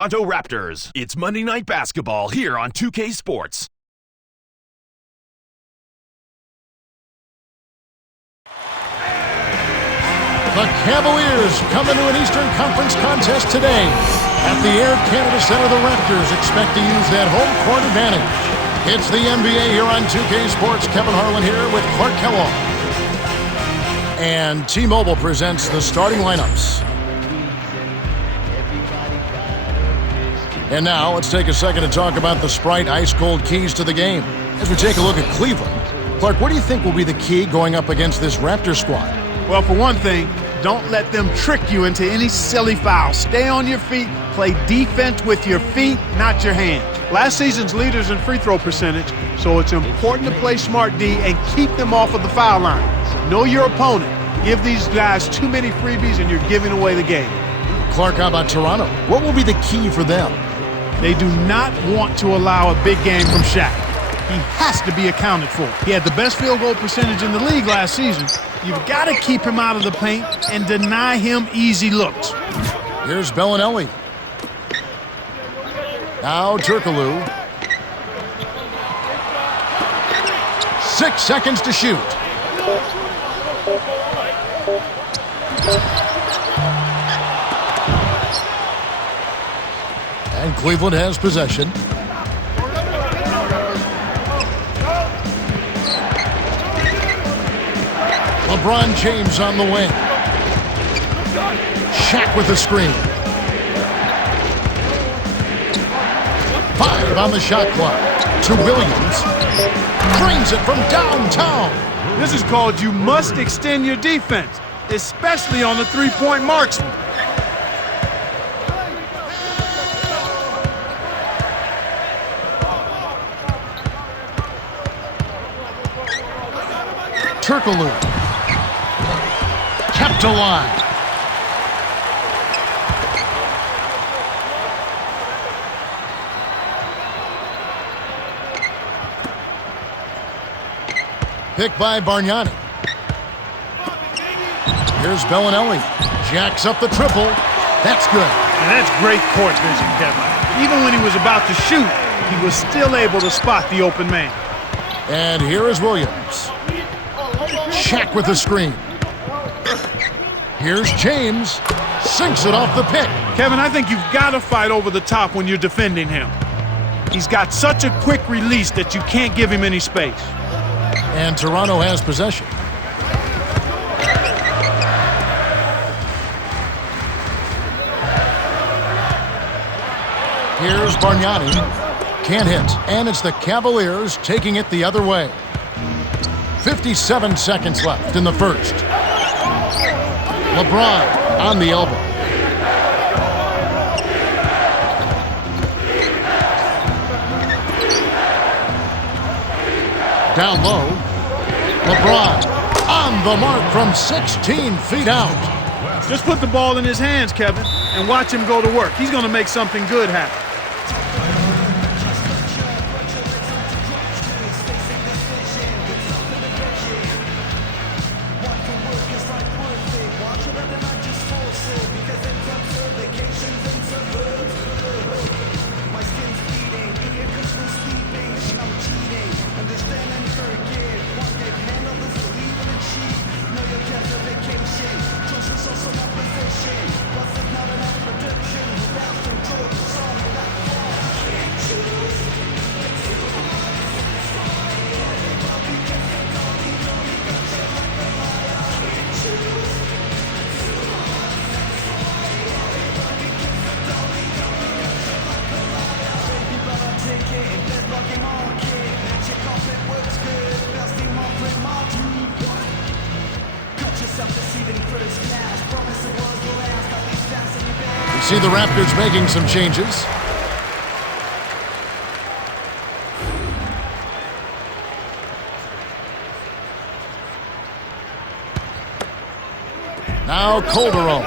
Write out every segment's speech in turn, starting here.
Toronto Raptors. It's Monday Night Basketball here on 2K Sports. The Cavaliers come into an Eastern Conference contest today. At the Air Canada Center, the Raptors expect to use that home court advantage. It's the NBA here on 2K Sports. Kevin Harlan here with Clark Kellogg. And T-Mobile presents the starting lineups. And now, let's take a second to talk about the Sprite ice-cold keys to the game. As we take a look at Cleveland, Clark, what do you think will be the key going up against this Raptor squad? Well, for one thing, don't let them trick you into any silly fouls. Stay on your feet, play defense with your feet, not your hands. Last season's leaders in free throw percentage, so it's important to play smart D and keep them off of the foul line. Know your opponent. Give these guys too many freebies and you're giving away the game. Clark, how about Toronto? What will be the key for them? They do not want to allow a big game from Shaq. He has to be accounted for. He had the best field goal percentage in the league last season. You've got to keep him out of the paint and deny him easy looks. Here's Bellinelli. Now Turkoglu. 6 seconds to shoot. And Cleveland has possession. LeBron James on the wing. Shaq with the screen. 5 on the shot clock. To Williams. Drains it from downtown. This is called you must extend your defense, especially on the three-point marksman. Turkoglu kept alive. Pick by Bargnani. Here's Bellinelli. Jacks up the triple. That's good. And that's great court vision, Kevin. Even when he was about to shoot, he was still able to spot the open man. And here is Williams. Shaq with the screen. Here's James. Sinks it off the pick. Kevin, I think you've got to fight over the top when you're defending him. He's got such a quick release that you can't give him any space. And Toronto has possession. Here's Bargnani. Can't hit. And it's the Cavaliers taking it the other way. 57 seconds left in the first. LeBron on the elbow. Down low. LeBron on the mark from 16 feet out. Just put the ball in his hands, Kevin, and watch him go to work. He's going to make something good happen. See the Raptors making some changes. Now Calderon.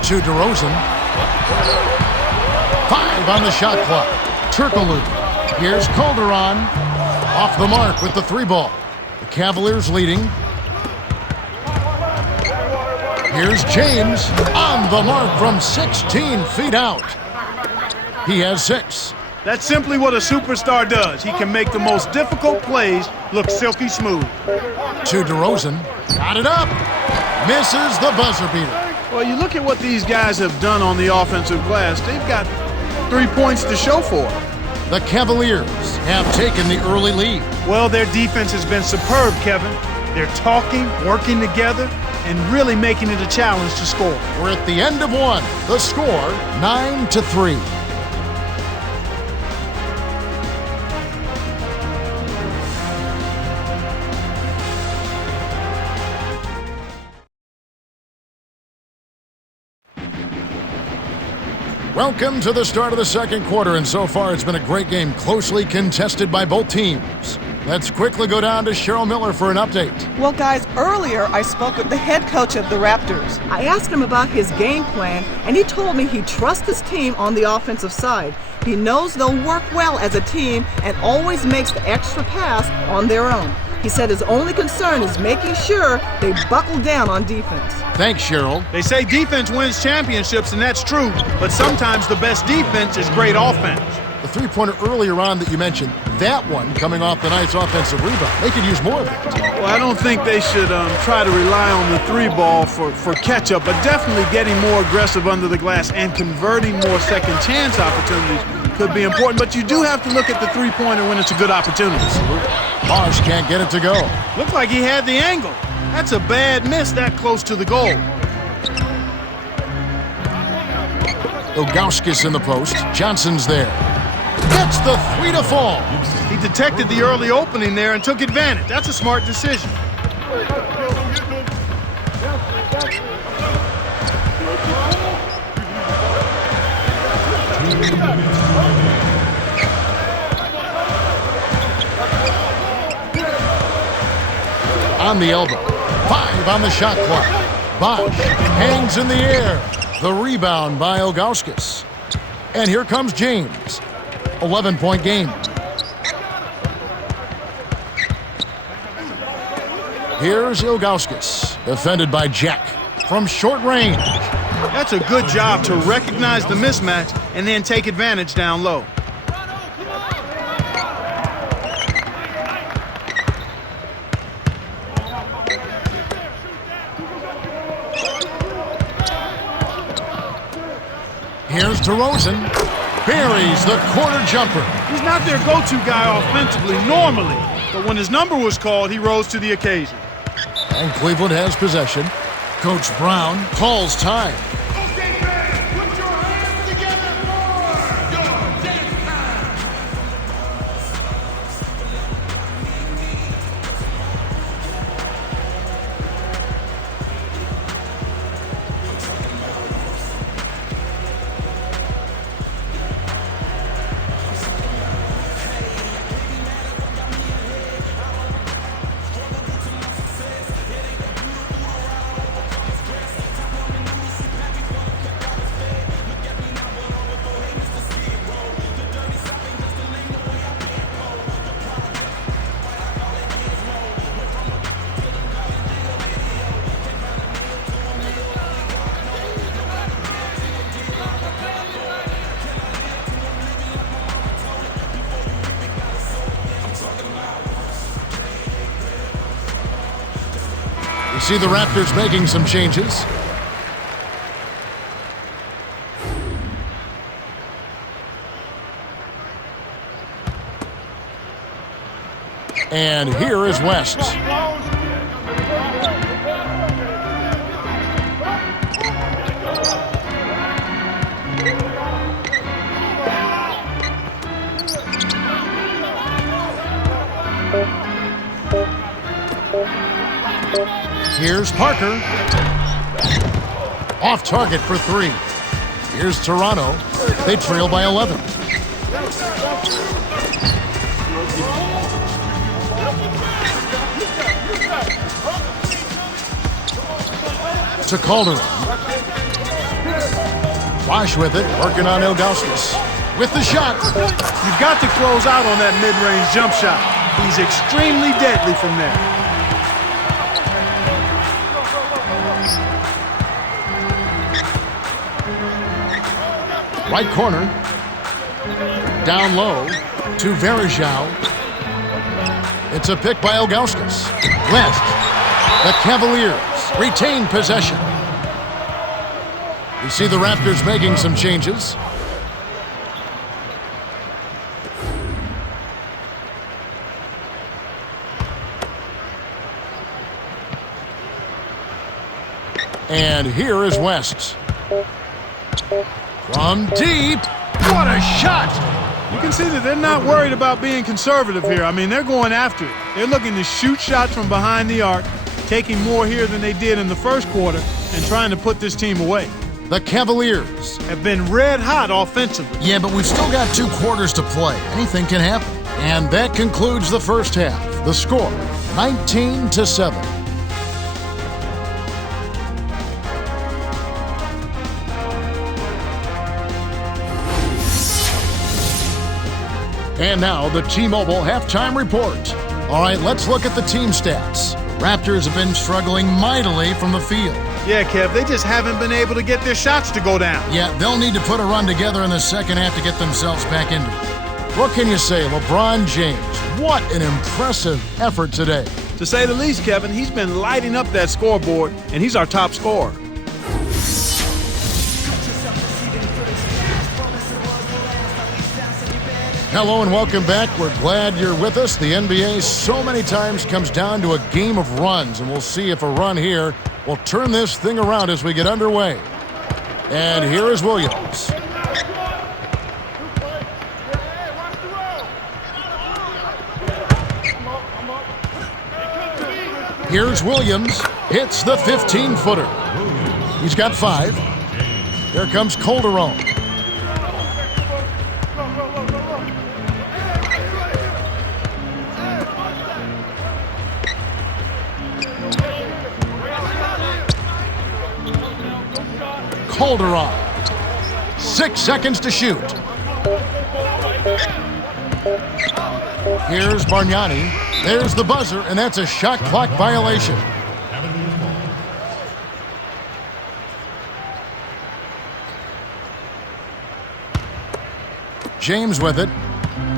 To DeRozan. 5 on the shot clock. Turkoglu. Here's Calderon. Off the mark with the 3-ball. The Cavaliers leading. Here's James on the mark from 16 feet out. He has 6. That's simply what a superstar does. He can make the most difficult plays look silky smooth. To DeRozan. Got it up. Misses the buzzer beater. Well, you look at what these guys have done on the offensive glass. They've got 3 points to show for it. The Cavaliers have taken the early lead. Well, their defense has been superb, Kevin. They're talking, working together, and really making it a challenge to score. We're at the end of one. The score, 9-3. Welcome to the start of the second quarter, and so far it's been a great game, closely contested by both teams. Let's quickly go down to Cheryl Miller for an update. Well, guys, earlier I spoke with the head coach of the Raptors. I asked him about his game plan, and he told me he trusts his team on the offensive side. He knows they'll work well as a team and always makes the extra pass on their own. He said his only concern is making sure they buckle down on defense. Thanks, Cheryl. They say defense wins championships, and that's true, but sometimes the best defense is great offense. The three-pointer earlier on that you mentioned, that one coming off the nice offensive rebound. They could use more of that. Well, I don't think they should try to rely on the 3-ball for catch-up, but definitely getting more aggressive under the glass and converting more second-chance opportunities could be important. But you do have to look at the 3-pointer when it's a good opportunity. Bosch can't get it to go. Looked like he had the angle. That's a bad miss that close to the goal. Ilgauskas in the post. Johnson's there. Gets the 3 to fall. He detected the early opening there and took advantage. That's a smart decision. On the elbow. 5 on the shot clock. Bosch hangs in the air. The rebound by Ilgauskas. And here comes James. 11-point game. Here's Ilgauskas, defended by Jack from short range. That's a good job to recognize the mismatch and then take advantage down low. Here's DeRozan. Buries the corner jumper. He's not their go-to guy offensively normally, but when his number was called, he rose to the occasion. And Cleveland has possession. Coach Brown calls time. Okay, fans, put your hands together for your dance time. You see the Raptors making some changes. And here is West. Here's Parker. Off target for 3. Here's Toronto. They trail by 11. To Calderon. Bosch with it, working on Ilgauskas. with the shot. You've got to close out on that mid-range jump shot. He's extremely deadly from there. Right corner. Down low to Verejao. It's a pick by Ilgauskas. West. The Cavaliers retain possession. You see the Raptors making some changes. And here is West. From deep. What a shot! You can see that they're not worried about being conservative here. I mean, they're going after it. They're looking to shoot shots from behind the arc, taking more here than they did in the first quarter, and trying to put this team away. The Cavaliers Have been red hot offensively. Yeah, but we've still got 2 quarters to play. Anything can happen. And that concludes the first half. The score, 19-7. And now the T-Mobile halftime report. All right, let's look at the team stats. Raptors have been struggling mightily from the field. Yeah, Kev, they just haven't been able to get their shots to go down. Yeah, they'll need to put a run together in the second half to get themselves back into it. What can you say, LeBron James? What an impressive effort today. To say the least, Kevin, he's been lighting up that scoreboard, and he's our top scorer. Hello and welcome back. We're glad you're with us. The NBA so many times comes down to a game of runs, and we'll see if a run here will turn this thing around as we get underway. And here is Williams. Here's Williams. Hits the 15-footer. He's got 5. Here comes Calderon. Calderon. 6 seconds to shoot. Here's Bargnani. There's the buzzer, and that's a shot clock violation. James with it.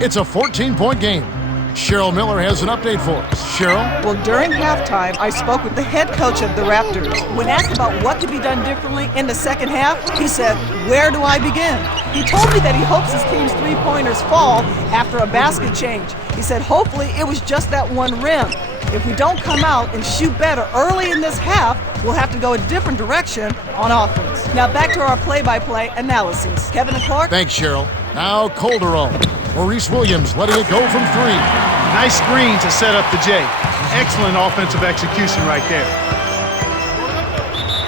It's a 14-point game. Cheryl Miller has an update for us. Cheryl? Well, during halftime, I spoke with the head coach of the Raptors. When asked about what could be done differently in the second half, he said, "Where do I begin?" He told me that he hopes his team's three-pointers fall after a basket change. He said, hopefully it was just that one rim. If we don't come out and shoot better early in this half, we'll have to go a different direction on offense. Now back to our play-by-play analysis. Kevin and Clark? Thanks, Cheryl. Now Calderon. Maurice Williams letting it go from 3. Nice screen to set up the J. Excellent offensive execution right there.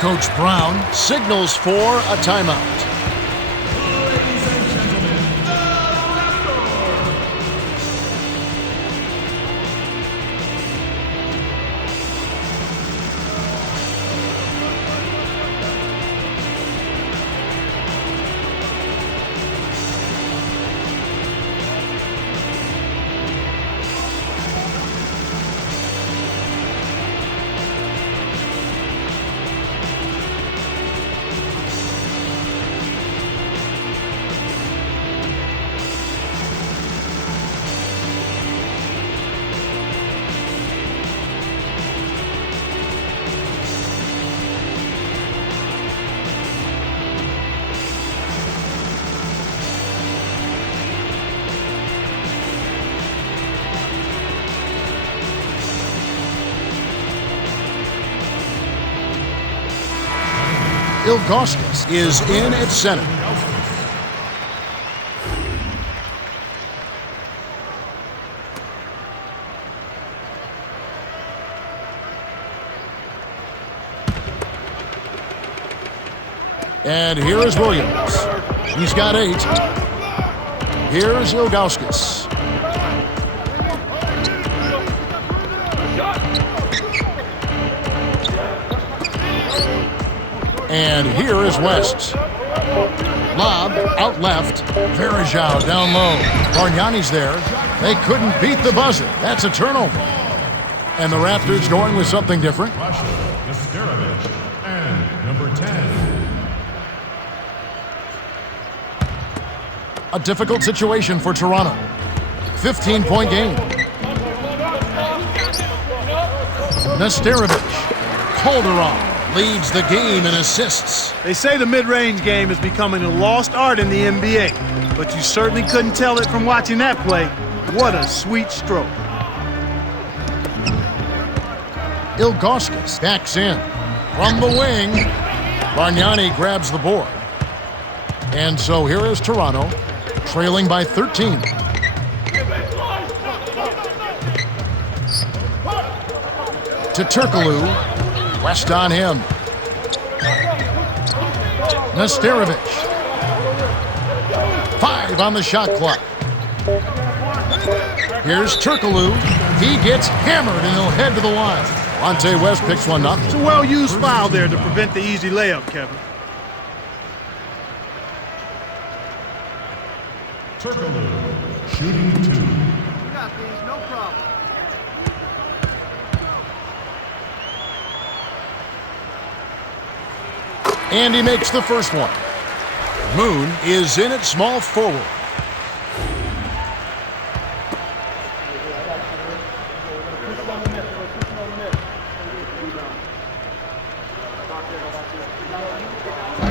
Coach Brown signals for a timeout. Ilgauskas is in at center. And here is Williams. He's got 8. Here's Ilgauskas. And here is West. Lob out left. Verajao down low. Bargnani's there. They couldn't beat the buzzer. That's a turnover. And the Raptors going with something different. And number 10. A difficult situation for Toronto. 15-point game. Nesterovic. Calderon leads the game in assists. They say the mid-range game is becoming a lost art in the NBA, but you certainly couldn't tell it from watching that play. What a sweet stroke. Ilgauskas backs in. From the wing, Bargnani grabs the board. And so here is Toronto, trailing by 13. To Turkoglu. West on him. Nesterovic. 5 on the shot clock. Here's Turkoglu. He gets hammered and he'll head to the line. Monte West picks one up. It's a well-used foul there to prevent the easy layup, Kevin. Turkoglu, shooting 2. You got these, no problem. And he makes the first one. Moon is in at small forward.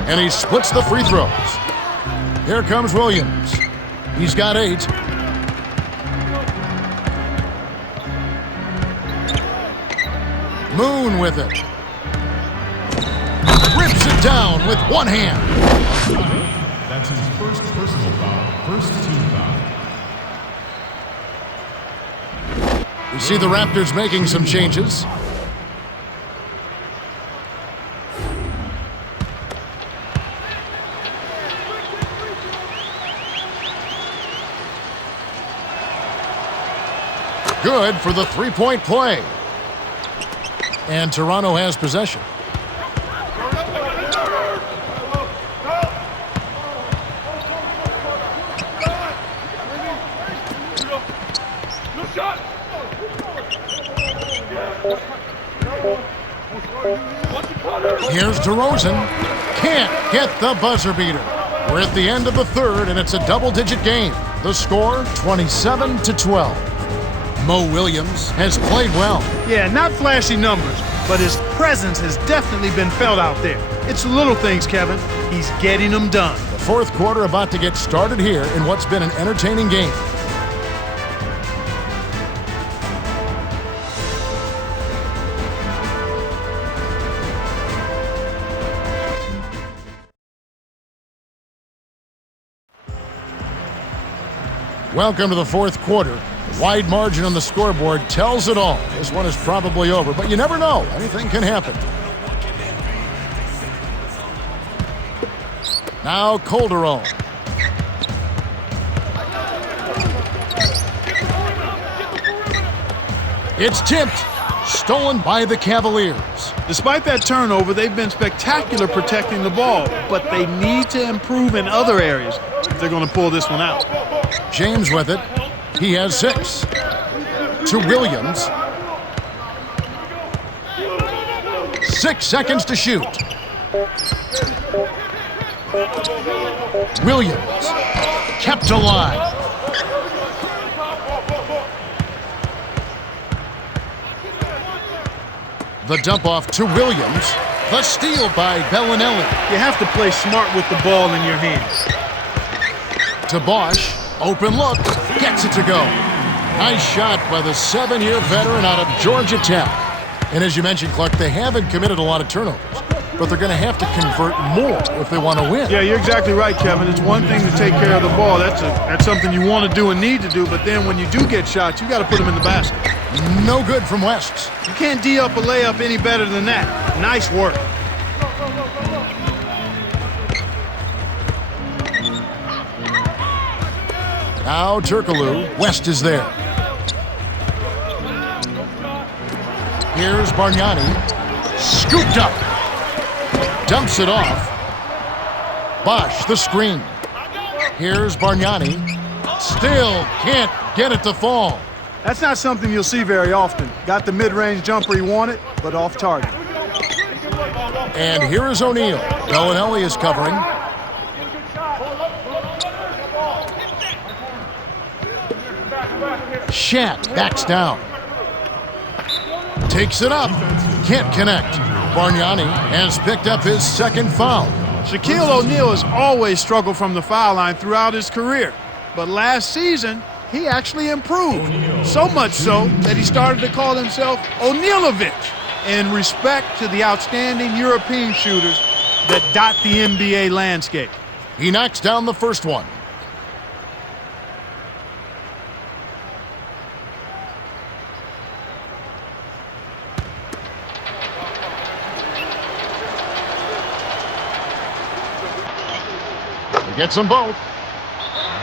And he splits the free throws. Here comes Williams. He's got 8. Moon with it. Rips it down with one hand. That's his first personal foul, first team foul. We see the Raptors making some changes. Good for the three-point play. And Toronto has possession. Here's DeRozan. Can't get the buzzer beater. We're at the end of the third, and it's a double-digit game. The score, 27-12. Mo Williams has played well. Yeah, not flashy numbers, but his presence has definitely been felt out there. It's the little things, Kevin. He's getting them done. The fourth quarter about to get started here in what's been an entertaining game. Welcome to the fourth quarter. Wide margin on the scoreboard tells it all. This one is probably over, but you never know. Anything can happen. Now Calderon. It's tipped. Stolen by the Cavaliers. Despite that turnover, they've been spectacular protecting the ball, but they need to improve in other areas if they're going to pull this one out. James with it. He has 6. To Williams. 6 seconds to shoot. Williams kept alive. The dump off to Williams. The steal by Bellinelli. You have to play smart with the ball in your hands. To Bosch. Open look. Gets it to go. Nice shot by the 7-year veteran out of Georgia Tech. And as you mentioned, Clark, they haven't committed a lot of turnovers, but they're going to have to convert more if they want to win. Yeah, you're exactly right, Kevin. It's one thing to take care of the ball. That's something you want to do and need to do, but then when you do get shots, you got to put them in the basket. No good from West. You can't D up a layup any better than that. Nice work. Now Turkoglu. West is there. Here's Bargnani. Scooped up. Dumps it off. Bosch, the screen. Here's Bargnani. Still can't get it to fall. That's not something you'll see very often. Got the mid-range jumper he wanted, but off target. And here is O'Neal. Bellinelli is covering. Shat backs down. Takes it up. Can't connect. Bargnani has picked up his second foul. Shaquille O'Neal has always struggled from the foul line throughout his career. But last season, he actually improved. So much so that he started to call himself O'Nealovich in respect to the outstanding European shooters that dot the NBA landscape. He knocks down the first one. He gets them both.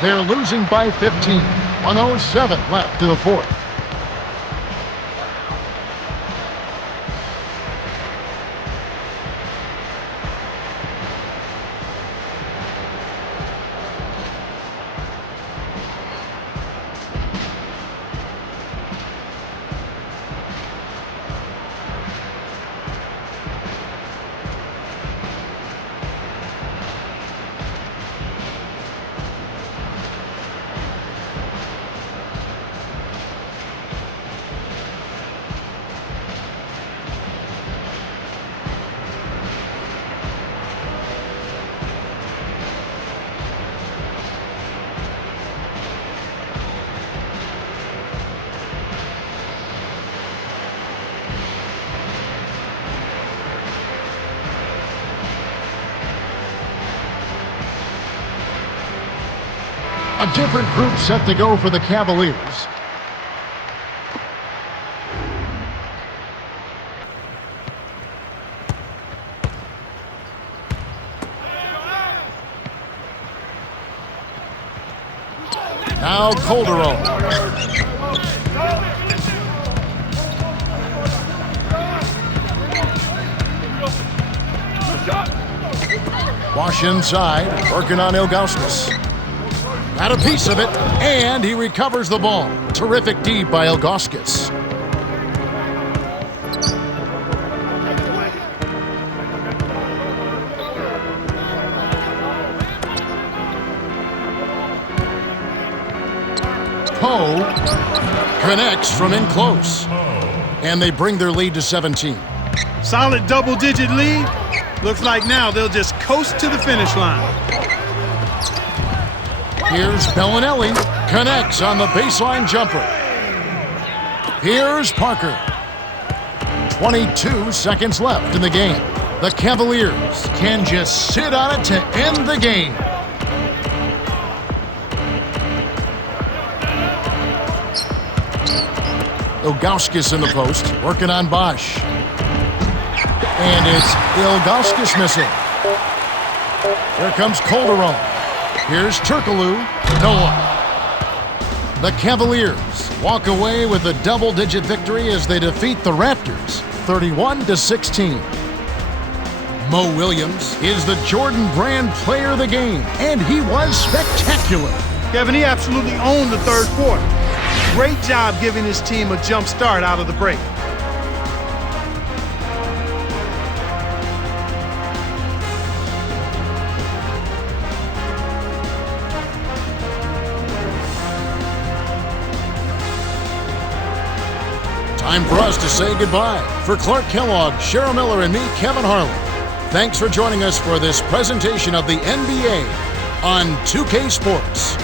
They're losing by 15. 1:07 left to the fourth. A different group set to go for the Cavaliers. Now Calderon. Wash inside, working on Ilgauskas. Got a piece of it, and he recovers the ball. Terrific D by Ilgauskas. Poe connects from in close, and they bring their lead to 17. Solid double-digit lead. Looks like now they'll just coast to the finish line. Here's Bellinelli. Connects on the baseline jumper. Here's Parker. 22 seconds left in the game. The Cavaliers can just sit on it to end the game. Ilgauskas in the post, working on Bosch. And it's Ilgauskas missing. Here comes Calderon. Here's Turkoglu. No one. The Cavaliers walk away with a double-digit victory as they defeat the Raptors, 31-16. Mo Williams is the Jordan Brand player of the game, and he was spectacular. Kevin, he absolutely owned the third quarter. Great job giving his team a jump start out of the break. Time for us to say goodbye. For Clark Kellogg, Cheryl Miller, and me, Kevin Harlan, thanks for joining us for this presentation of the NBA on 2K Sports.